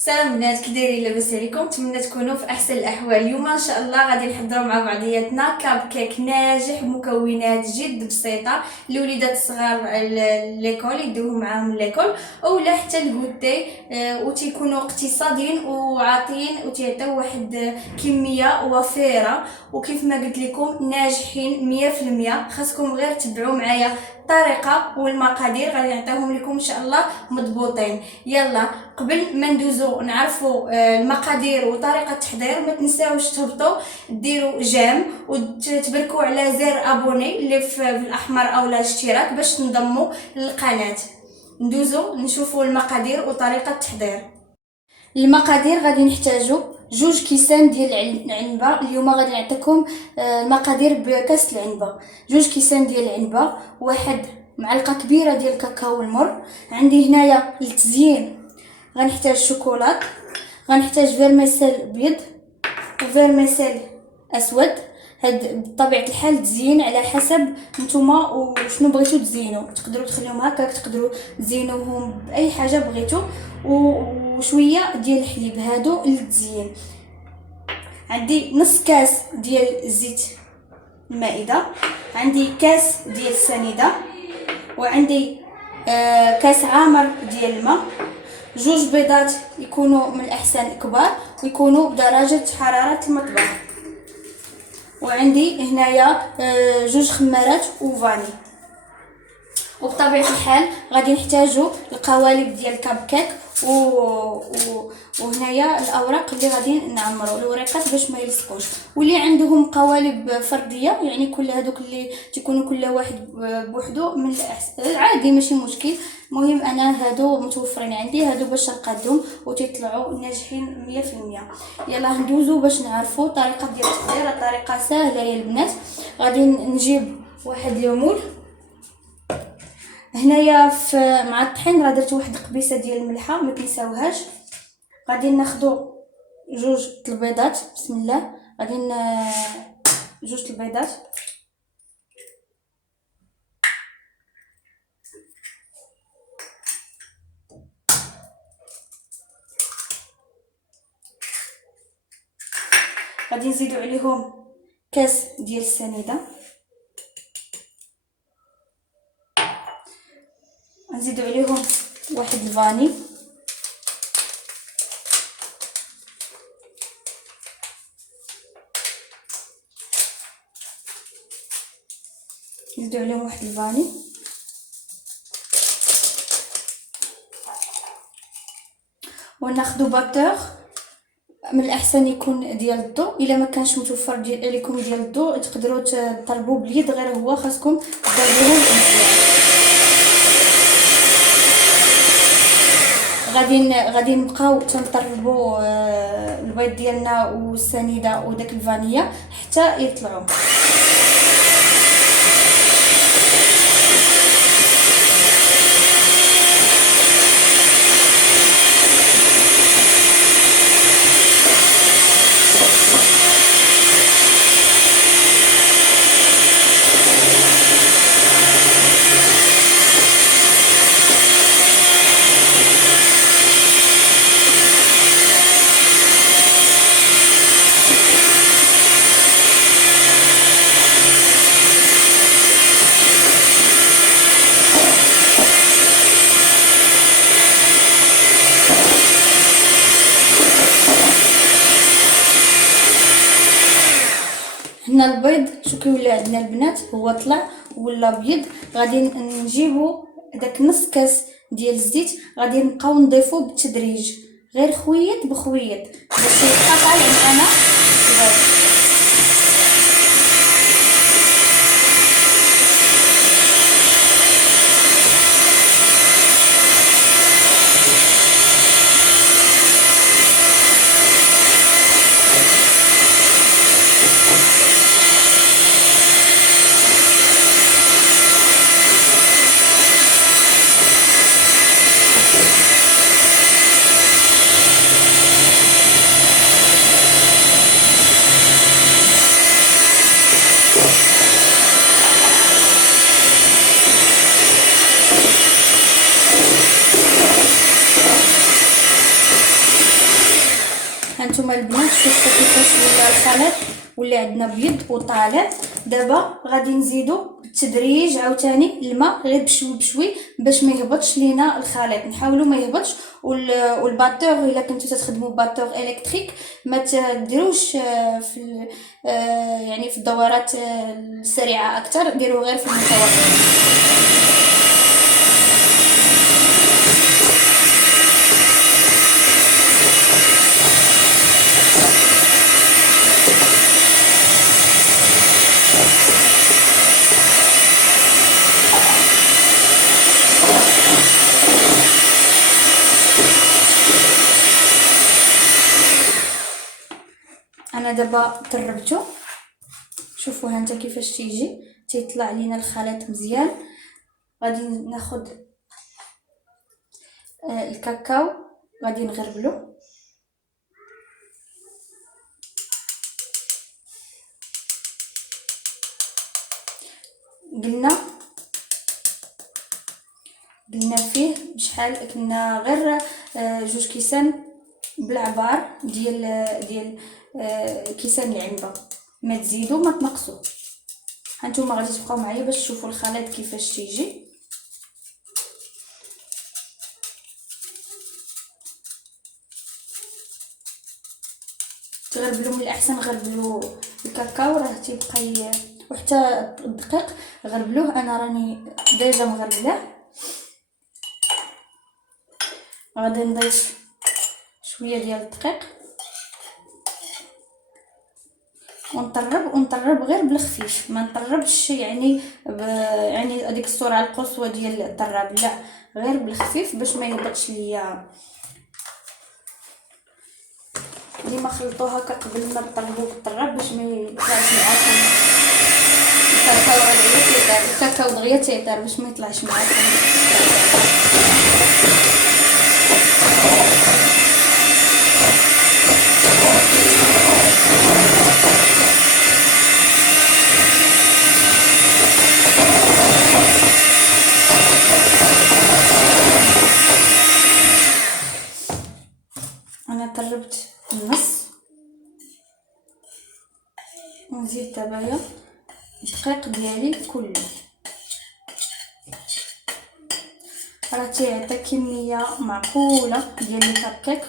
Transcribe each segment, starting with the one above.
سلام بنات، كي دايرين؟ لاباس عليكم؟ نتمنى تكونوا في احسن الاحوال. اليوم ان شاء الله غادي نحضروا مع بعضياتنا كاب كيك ناجح بمكونات جد بسيطه لوليدات الصغار ليكول يدوهم معاهم ليكول اولا حتى الكوتي، وتيكونوا اقتصاديين وعاطين وتيعطيو واحد كميه وفيره، وكيف ما قلت لكم ناجحين 100%. خاصكم غير تبعوا معايا الطريقه والمقادير، غادي نعطيهم لكم ان شاء الله مضبوطين. يلا قبل ما ندوزو نعرفوا المقادير وطريقه التحضير، ما تنساوش تهبطوا ديروا جيم وتبركوا على زر ابوني اللي في الاحمر او الاشتراك باش تنضموا للقناه. ندوزو نشوفوا المقادير وطريقه التحضير. المقادير غادي نحتاجو 2 كيسان ديال العنبه. اليوم غادي نعطيكم المقادير بكاس العنبه. 2 كيسان ديال العنبه، واحد معلقه كبيره ديال الكاكاو المر. عندي هنايا للتزيين غنحتاج شوكولات، غنحتاج فيرميسيل ابيض وفيرميسيل اسود. هاد بطبيعه الحال تزيين على حسب نتوما وشنو بغيتو تزينوا، تقدروا تخليهم هكاك، تقدروا تزينوهم باي حاجه بغيتو، وشويه ديال الحليب هادو للتزيين. عندي نص كاس ديال زيت المائده، عندي كاس ديال السنيده، وعندي كاس عامر ديال الماء. 2 بيضات يكونوا من الاحسن كبار ويكونوا بدرجه حراره المطبخ، وعندي هنايا 2 خمارات وفاني. وبطبيعه الحال غادي نحتاجوا القوالب ديال الكاب كيك وهنايا الاوراق اللي غادي نعمروا الوريقات باش ما يلصقوش. واللي عندهم قوالب فرديه، يعني كل هذوك اللي تيكونوا كل واحد بوحدو من عادي ماشي مشكل. المهم انا هادو متوفرين عندي، هادو باش نقادهم وتيطلعوا ناجحين 100%. يلا ندوزو باش نعرفوا الطريقه ديال التحضير. الطريقه سهله يا البنات. غادي نجيب واحد ليمون. هنايا مع الطحين راه درت واحد قبيصه ديال الملحه، ما تنساوهاش. غادي ناخذوا 2 البيضات. بسم الله. غادي 2 البيضات، غادي نزيدوا عليهم كاس ديال السنيده، نزيدوا عليهم واحد الفاني، نزيدوا عليهم واحد الفاني، وناخذوا باتور. من الاحسن يكون ديال الضو، الا ما كانش متوفر عليكم ديال الضو تقدروا تطربوا باليد، غير هو خاصكم تضربوهم مزيان. غادي نبقاو تنطربوا البيض ديالنا والسنيده وداك الفانيلا حتى يطلعوا. هنا البيض شو كيولي عندنا البنات، هو طلع ولا ابيض. غادي نجيبو داك نص كاس ديال الزيت، غادي نبقاو نضيفوه بالتدريج، غير خويط بخويط باش يبقى طالع معنا البيض. هانتوما البنات شوفوا كيفاش ولا الخليط ولا عندنا بيض وطالع. دابا غادي نزيدو بالتدريج عاوتاني الماء غير بشوي بشوي باش ما يهبطش لينا الخليط، نحاولوا ما يهبطش. والباتور الا كنتو تخدموا باتور الكتريك ما تديروش في يعني في الدورات السريعه اكثر، ديروه غير في المتوسط. انا دابا طربته، شوفوا هانتا كيفاش تيطلع لينا الخليط مزيان. غادي ناخذ الكاكاو غادي نغربلو. قلنا فيه شحال كنا غير 2 كيسان بالعبار ديال كيسان العنبه، ما تزيدوا ما تنقصوا. هانتوما غادي تبقاو معايا باش تشوفوا الخليط كيفاش تيجي. تغربلوا من الاحسن غربلوا الكاكاو راه تيبقى، وحتى الدقيق غربلوه، انا راني ديجا مغربلاه. غادي نضيف شويه ديال الدقيق ونطرب غير بالخفيف، ما نطربش يعني يعني هذيك السرعه القصوى ديال الطراب، لا غير بالخفيف باش ما يهبطش ليا. ديما خلطوها هكا قبل ما نطربوه بالطراب باش ما يطلعش معاكم الكاكاو دغيا تيطير باش ما يطلعش معاكم. انا طربت النص، ونزيد دابا الدقيق ديالي كله. راه تيعطي كميه معقوله ديال الكب كيك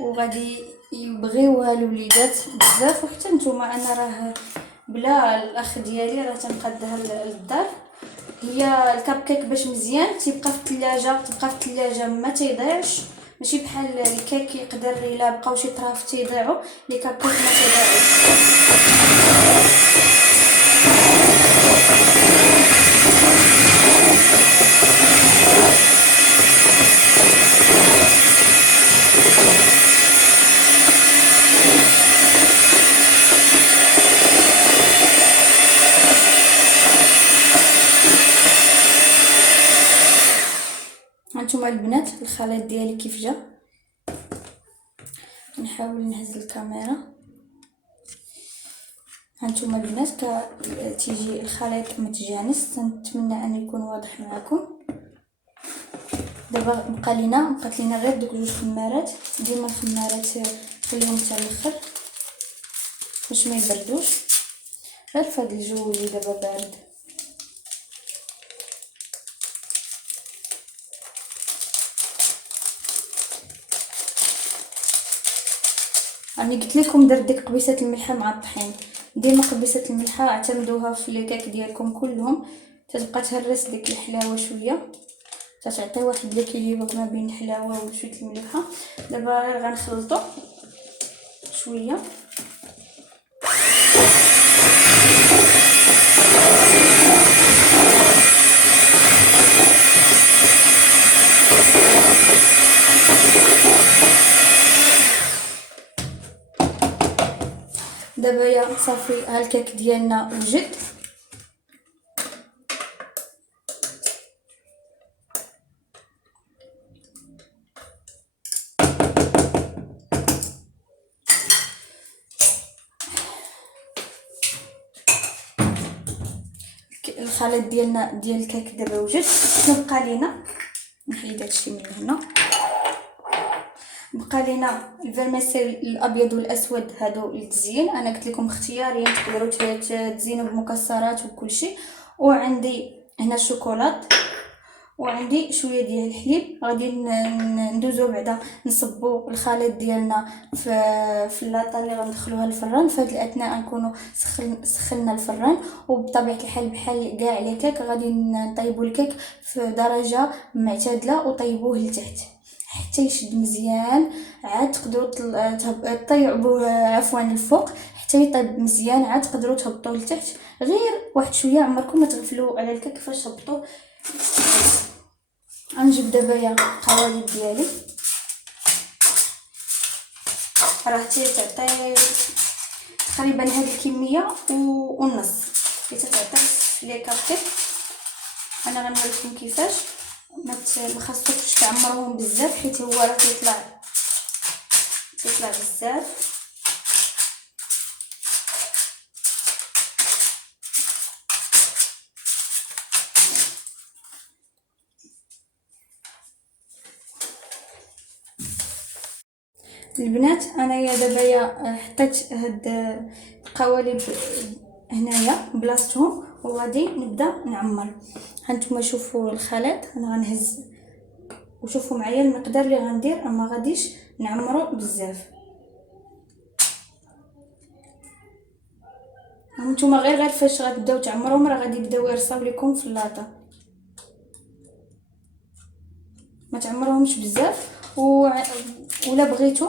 وغادي يبغيوها الوليدات بزاف وحتى نتوما. انا راه بلا الاخ ديالي راه تنقدها للدار. هي الكب كيك باش مزيان تيبقى في الثلاجه ما تيضيعش، ماشي بحال الكيك يقدر الا بقاو شي طراف تيضيعوا، لي كب كيك ما تيضيعوش. هانتوما البنات الخليط ديالي كيف جا، نحاول نهز الكاميرا. هانتوما البنات تيجي الخليط متجانس، نتمنى ان يكون واضح معكم. دابا بقات لينا غير دوك 2 خمارات. ديما الخمارات خليهم حتى الاخر باش ما يبردوش، غير فهاد الجو اللي دابا بارد. راني قلت لكم درت ديك قبيصه الملحه مع الطحين. ديما قبيصه الملحه اعتمدوها في لي كيك ديالكم كلهم، تتبقى تهرس ديك الحلاوه شويه، تتعطي واحد ليكيليبر ما بين الحلاوه وشويه الملحه. دابا غنخلطو شويه. دابا يا صافي ها الكيك ديالنا وجد. الخليط ديالنا ديال الكيك دابا وجد. شنو بقى لينا؟ نحيد هادشي من هنا. بقى لينا الفرميسيل الابيض والاسود هادو للتزيين. انا قلت لكم اختياريا تقدروا تزينوا بمكسرات وكل شيء. وعندي هنا الشوكولات، وعندي شويه ديال الحليب. غادي ندوزو بعدا نصبوا الخليط ديالنا في اللاطه اللي غندخلوها للفران. في هذه الاثناء نكونوا سخنا الفران. وبطبيعه الحال بحال كاع لي كيك غادي نطيبوا الكيك في درجه معتدله وطيبوه لتحت حتى يشد مزيان. عاد تقدروا تطيبوه عفوا الفوق حتى يطيب مزيان. عاد تقدروا تهبطوه لتحت غير واحد شويه. عمركم ما تغفلوا على الكيك فاش تهبطوه. غنجيب دابا القوالب ديالي، راه تعطي تقريبا هاد الكميه ونص اللي تعطي لي كابكيك. انا غنوريكم كيفاش. ما خاصكوش تعمروهم بزاف حيت هو راه كيطلع بزاف. البنات انايا دابا حطيت هاد القوالب هنايا بلاصتهم وغادي نبدا نعمر. هانتوما شوفوا الخليط. انا غنهز وشوفوا معايا المقدار اللي غندير. ما غاديش نعمرو بزاف. هانتوما غير فاش غتبداو تعمروهم راه غادي يبداو يرصاو لكم في اللاطه. ما تعمروهمش بزاف. ولا بغيتو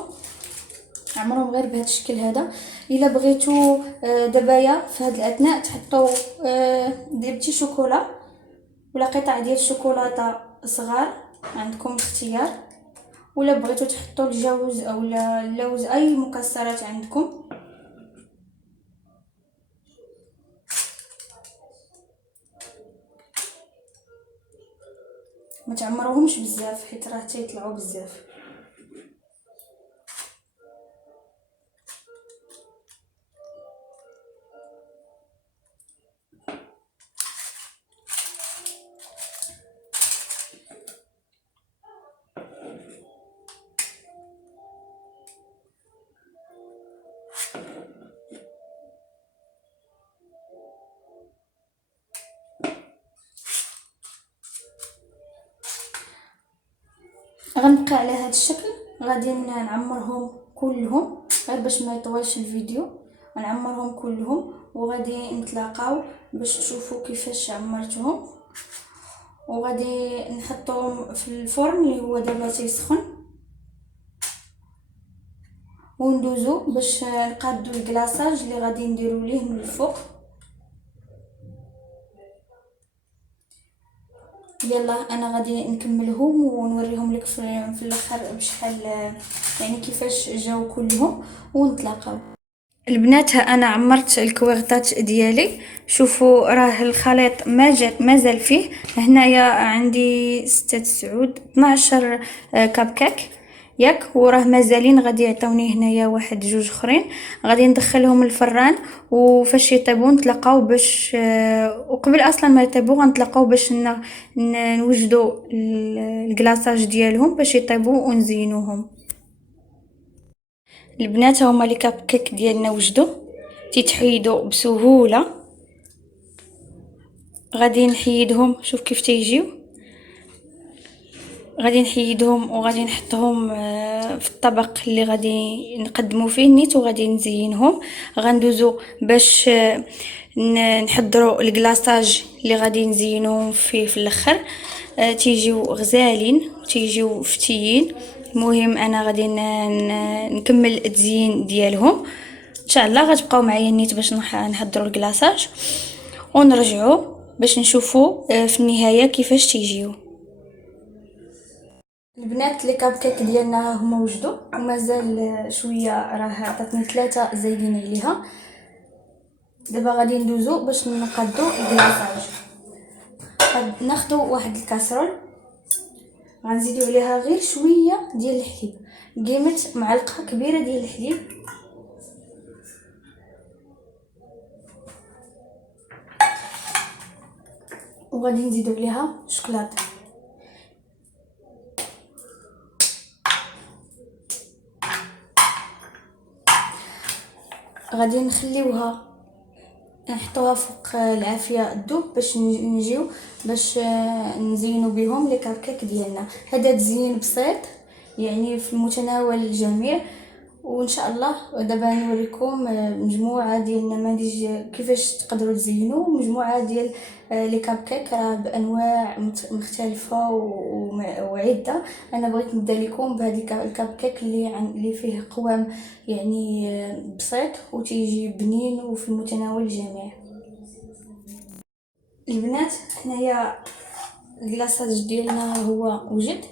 عمرهم غير بهذا الشكل هذا. الا بغيتو دابايا في هذه الاثناء تحطوا ديبتي شوكولا ولا قطع ديال الشوكولاته صغار، عندكم الاختيار. ولا بغيتو تحطوا الجوز او اللوز، اي مكسرات عندكم. ما تعمروهمش بزاف حيت راه تيطلعوا بزاف. غنبقى على هذا الشكل. غادي نعمرهم كلهم غير باش ما يطولش الفيديو. غنعمرهم كلهم وغادي نتلاقاو باش تشوفوا كيفاش عمرتهم. وغادي نحطهم في الفرن اللي هو دابا تيسخن وندوزو باش نقادو الكلاصاج اللي غادي نديرو ليه من الفوق. يلا انا غادي نكملهم ونوريهم لك في الاخر بشحال يعني كيفاش جاو كلهم ونتلاقاو. البنات انا عمرت الكويغطات ديالي. شوفوا راه الخليط مازال فيه. هنايا عندي 6 9 12 كاب كيك ياك. وراه مازالين غادي يعطوني هنايا واحد 2 اخرين. غادي ندخلهم الفران وفاش يطيبوا نتلاقاو باش وقبل اصلا ما يطيبوا غنتلاقاو باش نوجدوا الكلاصاج ديالهم باش يطيبوا ونزينوهم. البنات هما لي كاب كيك ديالنا وجدوا تيتحيدوا بسهوله. غادي نحيدهم. شوف كيف تيجيو. غادي نحيدهم وغادي نحطهم في الطبق اللي غادي نقدموا فيه النيت وغادي نزينهم. غندوزو باش نحضروا الكلاصاج اللي غادي نزينوهم فيه في الاخر. تيجيو غزالين وتيجيو فتيين. المهم انا غادي نكمل التزيين ديالهم ان شاء الله. غتبقاو معايا النيت باش نحضروا الكلاصاج ونرجعوا باش نشوفوا في النهايه كيفاش تيجيو. البنات لي كاب كيك ديالنا هما وجدوا ومازال شويه. راه عطاتني 3 زايدين عليها. دابا غادي ندوزو باش نقادو الكلاصاج. ناخذوا واحد الكاسرول غنزيدو عليها غير شويه ديال الحليب. قيمت معلقه كبيره ديال الحليب. وغادي نزيدو عليها شوكولاته. غادي نخليوها نحطوها فوق العافيه الذوب باش نجيو باش نزينوا بهم لي كاب كيك ديالنا. هذا تزيين بسيط يعني في متناول الجميع، وان شاء الله دابا نوريكم مجموعه ديال النماذج كيفاش تقدروا تزينوا مجموعه ديال لي كاب كيك راه بانواع مختلفه وعده. انا بغيت نبدا لكم بهذا الكاب كيك اللي فيه قوام يعني بسيط وتيجي بنين وفي متناول الجميع. البنات هنايا الكلاصاج ديالنا هو وجد،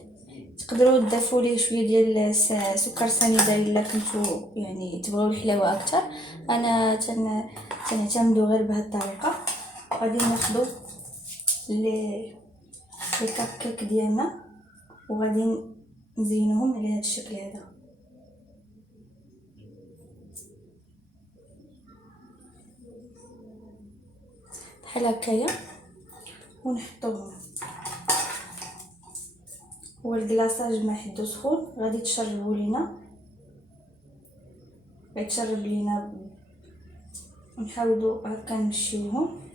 تقدروا تضيفوا ليه شويه ديال سكر سنيده الا كنتو يعني تبغيو الحلاوه اكثر. انا تنعتمدوا غير بهذه الطريقه. غادي ناخذوا لي كاب كيك ديالنا وغادي نزينوهم على هذا الشكل هذا بحال هكايا، ونحطوهم. هو الكلاصاج ما حدو سخون غادي تشربوا لينا، غيتشرب لينا، نحاولوا هكا نمشيوهم.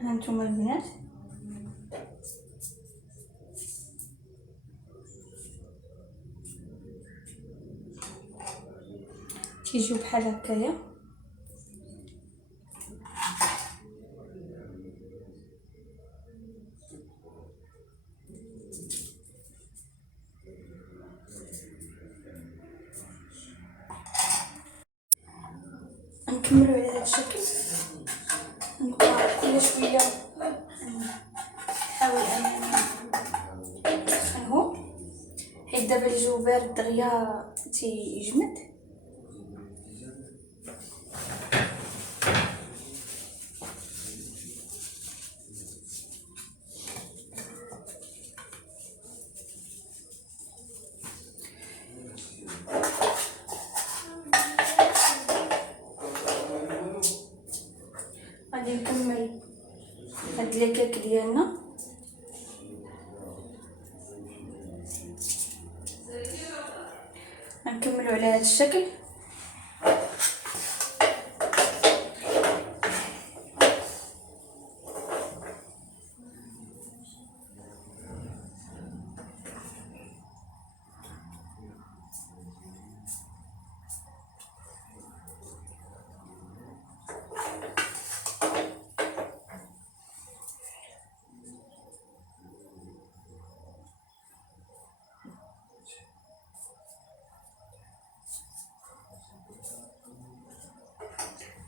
هانتوما البنات تيجيو بحال هكايا. نكملوا على هذا الشكل، نبقى كل شويه نحاول انني نسخنهم حيت دابا الجو بارد دغيا تيجمد. غادي نكمل هاد لي كيك ديالنا. غنكملوا على هذا الشكل.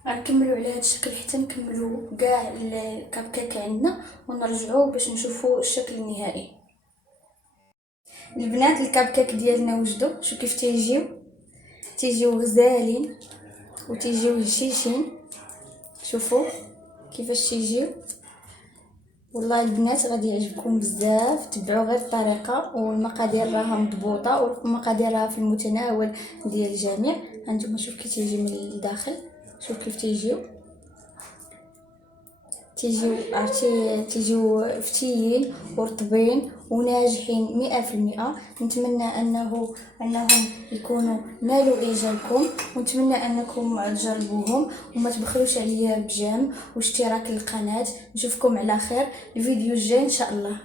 غنكملوا على هذا الشكل حتى نكملوا كاع الكاب كيك عندنا ونرجعوا باش نشوفوا الشكل النهائي. البنات الكاب كيك ديالنا وجدوا، شوف كيف تيجيو غزالين وتيجيو هشيشين. شوفوا كيفاش تيجيو، والله البنات غادي يعجبكم بزاف. تبعوا غير الطريقه والمقادير راها مضبوطه والمقادير راها في المتناول ديال الجميع. هانتوما شوف كي تيجي من الداخل، شوف كيف تيجيو تيجيو فتيين ورطبين وناجحين 100%. نتمنى انهم يكونوا نالوا اعجابكم، ونتمنى انكم تجربوهم وما تبخلوش عليا بجيم واشتراك القناه. نشوفكم على خير الفيديو الجاي ان شاء الله.